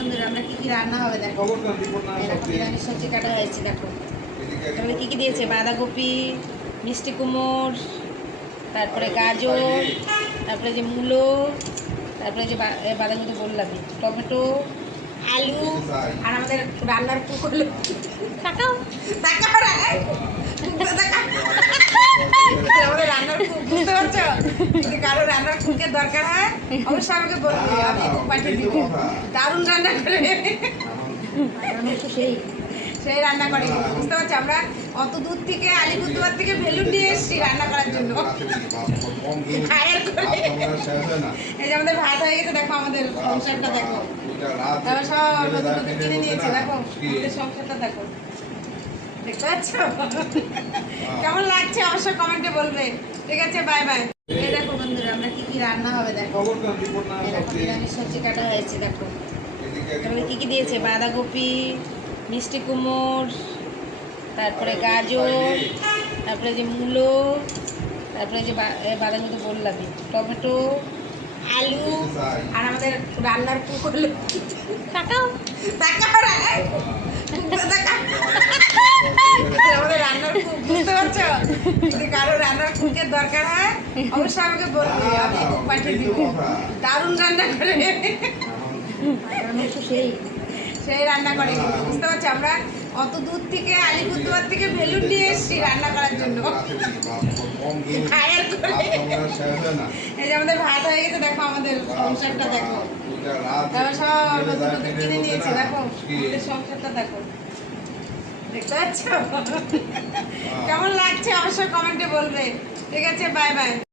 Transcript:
বন্ধুরা, আমরা কি কি রান্না হবে দেখো। নিরামিষ সবজি কাটা হয়েছে দেখো। তারপরে কি কি দিয়েছে? বাঁধাকপি, মিষ্টি কুমড়, তারপরে গাজর, তারপরে যে মূলো, তারপরে যে বাঁধাকপি তো বললামই, টমেটো, আলু, আর আমাদের রান্নার কুক হলো তাকাও তাকাও আমাদের রান্নার কুক, বুঝতে পারছো? যদি কারো রান্নার কুকের দরকার হয় অবশ্যই আমাকে বলবে, আমি কুক পাঠিয়ে দিব। দারুণ রান্না করে, সেই সেই রান্না করে, বুঝতে পারছো? আমরা অত দূর থেকে আলিপুরদুয়ার থেকে ভেলুন দিয়ে এসেছি রান্না করার জন্য। এই যে আমাদের ভাত হয়ে গেছে দেখো, আমাদের সংসারটা দেখো, তারপর সব নতুন নতুন কিনে নিয়েছি দেখো, আমাদের সংসারটা দেখো, দেখতে পাচ্ছ? কেমন লাগছে অবশ্যই কমেন্টে বলবে। ঠিক আছে, বাই বাই। এই দেখো বন্ধুরা, আমরা কি কি রান্না হবে দেখো। নিরামিষ সবজি কাটা হয়েছে দেখো। তারপরে কি কি দিয়েছে? বাঁধাকপি, মিষ্টি কুমড়, তারপরে গাজর, তারপরে যে মূলো, তারপরে যে বাঁধাকপি তো বললামই, টমেটো, আলু, আর আমাদের রান্নার কুক হলো তাকাও তাকাও আমাদের রান্নার কুক, বুঝতে পারছো? যদি কারো রান্নার কুকের দরকার হয় অবশ্যই আমাকে বলবে, আমি কুক পাঠিয়ে দিব। দারুণ রান্না করে, সেই সেই রান্না করে, বুঝতে পারছো? আমরা অত দূর থেকে আলিপুরদুয়ার থেকে ভেলুন দিয়ে এসেছি রান্না করার জন্য। এই যে আমাদের ভাত হয়ে গেছে দেখো, আমাদের সংসারটা দেখো, তারপর সব নতুন নতুন কিনে নিয়েছি দেখো, আমাদের সংসারটা দেখো, দেখতে পাচ্ছ? কেমন লাগছে অবশ্যই কমেন্টে বলবে। ঠিক আছে, বাই বাই।